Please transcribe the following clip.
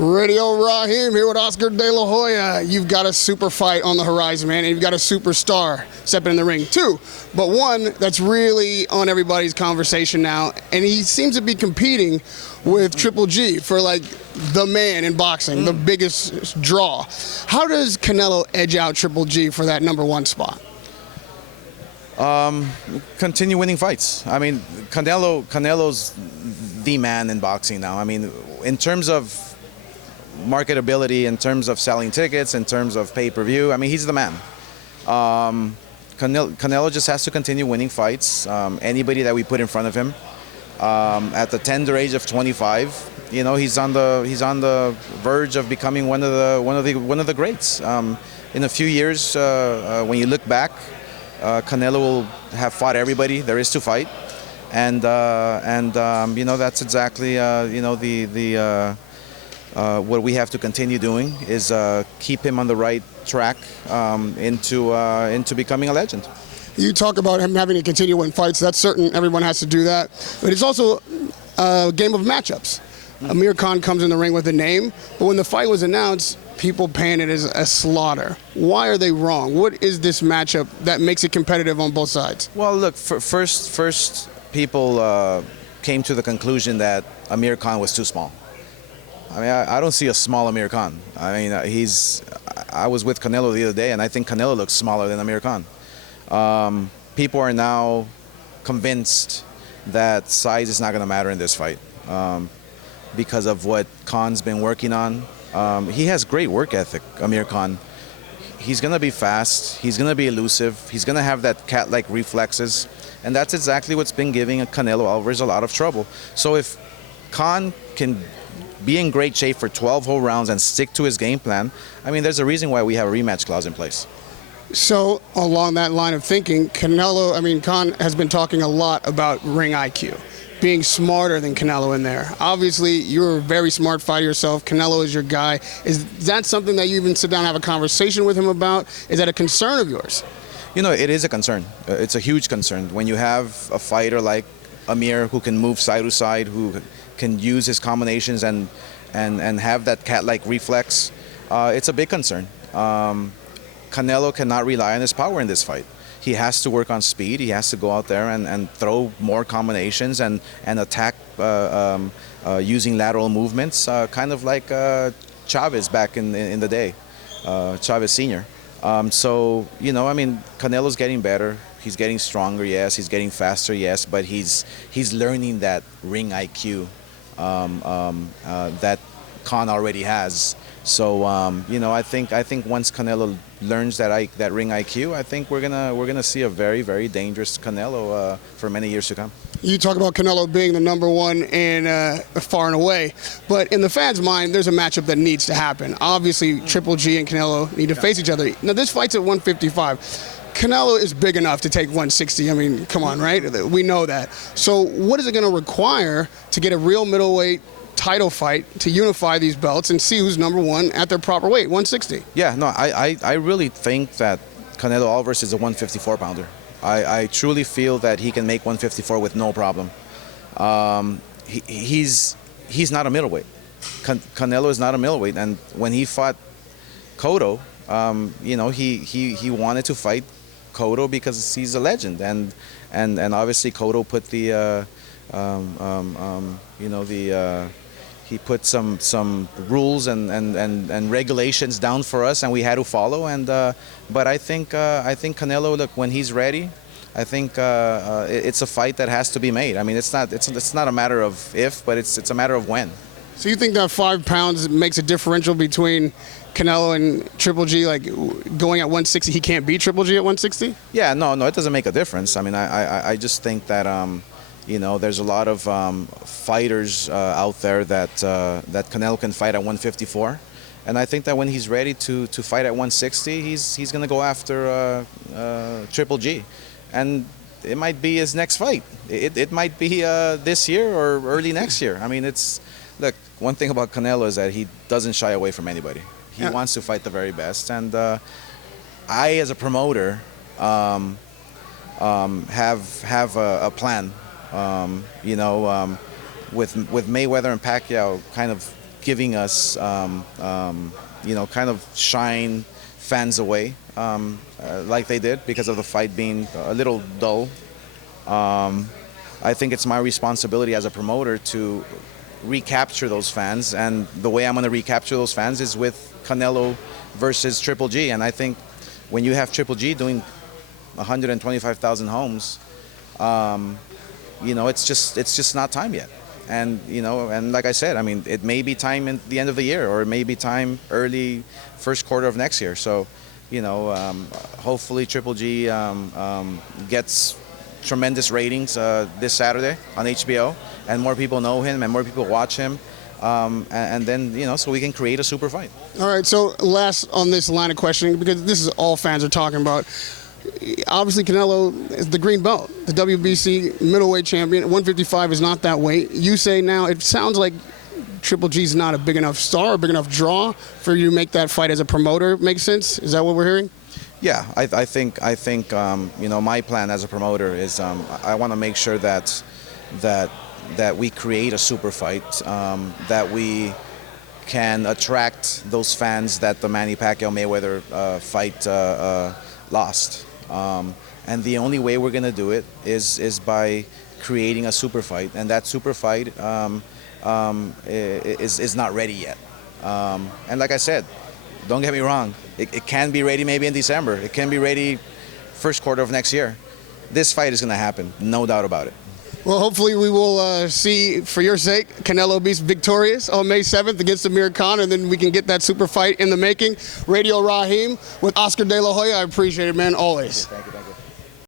Radio Raheem here with Oscar De La Hoya. You've got a super fight on the horizon, man, and you've got a superstar stepping in the ring. Two, but one that's really on everybody's conversation now, and he seems to be competing with Triple G for like the man in boxing, the biggest draw. How does Canelo edge out Triple G for that #1 spot? Continue winning fights. I mean, Canelo's the man in boxing now. I mean, in terms of marketability, in terms of selling tickets, in terms of pay-per-view, I mean, he's the man. Canelo just has to continue winning fights. Anybody that we put in front of him, at the tender age of 25, you know, he's on the verge of becoming one of the greats. In a few years, when you look back, Canelo will have fought everybody there is to fight, and you know, that's exactly you know, what we have to continue doing is keep him on the right track into becoming a legend. You talk about him having to continue winning fights. That's certain. Everyone has to do that. But it's also a game of matchups. Amir Khan comes in the ring with a name, but when the fight was announced, people panned it as a slaughter. Why are they wrong? What is this matchup that makes it competitive on both sides? Well, look, first people came to the conclusion that Amir Khan was too small. I mean, I don't see a small Amir Khan. I mean, I was with Canelo the other day, and I think Canelo looks smaller than Amir Khan. People are now convinced that size is not going to matter in this fight because of what Khan's been working on. He has great work ethic, Amir Khan. He's going to be fast. He's going to be elusive. He's going to have that cat-like reflexes, and that's exactly what's been giving Canelo Alvarez a lot of trouble. So if Khan can be in great shape for 12 whole rounds and stick to his game plan, I mean, there's a reason why we have a rematch clause in place. So along that line of thinking, Khan has been talking a lot about ring IQ, being smarter than Canelo in there. Obviously, you're a very smart fighter yourself. Canelo is your guy. Is that something that you even sit down and have a conversation with him about? Is that a concern of yours? You know, it is a concern. It's a huge concern. When you have a fighter like Amir who can move side to side, who can use his combinations and have that cat-like reflex, it's a big concern. Canelo cannot rely on his power in this fight. He has to work on speed. He has to go out there and throw more combinations and attack using lateral movements, kind of like Chavez back in the day, Chavez Sr. So, you know, I mean, Canelo's getting better. He's getting stronger, yes. He's getting faster, yes. But he's learning that ring IQ that Khan already has. So you know, I think once Canelo learns that ring IQ, I think we're gonna see a very, very dangerous Canelo for many years to come. You talk about Canelo being the #1 and far and away, but in the fans' mind, there's a matchup that needs to happen. Obviously, Triple G and Canelo need to face each other. Now, this fight's at 155. Canelo is big enough to take 160. I mean, come on, right? We know that. So what is it going to require to get a real middleweight title fight to unify these belts and see who's #1 at their proper weight, 160? Yeah, no, I really think that Canelo Alvarez is a 154-pounder. I truly feel that he can make 154 with no problem. He's not a middleweight. Canelo is not a middleweight, and when he fought Cotto, you know, he wanted to fight Cotto because he's a legend, and obviously Cotto put the you know, he put some rules and regulations down for us, and we had to follow. And but I think Canelo, look, when he's ready, I think it's a fight that has to be made. I mean, it's not a matter of if, but it's a matter of when. So you think that 5 pounds makes a differential between Canelo and Triple G, like going at 160, he can't beat Triple G at 160? Yeah, no, it doesn't make a difference. I mean, I just think that you know, there's a lot of fighters out there that Canelo can fight at 154, and I think that when he's ready to fight at 160, he's going to go after Triple G, and it might be his next fight. It might be this year or early next year. I mean, look, one thing about Canelo is that he doesn't shy away from anybody. He wants to fight the very best, and I, as a promoter, have a plan. You know, with Mayweather and Pacquiao kind of giving us, kind of shine fans away like they did because of the fight being a little dull. I think it's my responsibility as a promoter to recapture those fans, and the way I'm going to recapture those fans is with Canelo versus Triple G. And I think when you have Triple G doing 125,000 homes, it's just not time yet. And and like I said, I mean, it may be time at the end of the year, or it may be time early first quarter of next year. So, hopefully Triple G gets tremendous ratings this Saturday on HBO, and more people know him and more people watch him, and then so we can create a super fight. All right, so last on this line of questioning, because this is all fans are talking about. Obviously, Canelo is the green belt, the WBC middleweight champion. 155 is not that weight. You say now it sounds like Triple G's not a big enough star, a big enough draw for you to make that fight as a promoter. Makes sense? Is that what we're hearing? Yeah, I think my plan as a promoter is I want to make sure that we create a super fight, that we can attract those fans that the Manny Pacquiao Mayweather fight lost. And the only way we're going to do it is by creating a super fight, and that super fight is not ready yet. And like I said, don't get me wrong, it can be ready maybe in December. It can be ready first quarter of next year. This fight is going to happen, no doubt about it. Well, hopefully we will see, for your sake, Canelo be victorious on May 7th against Amir Khan, and then we can get that super fight in the making. Radio Raheem with Oscar De La Hoya. I appreciate it, man, always. Thank you.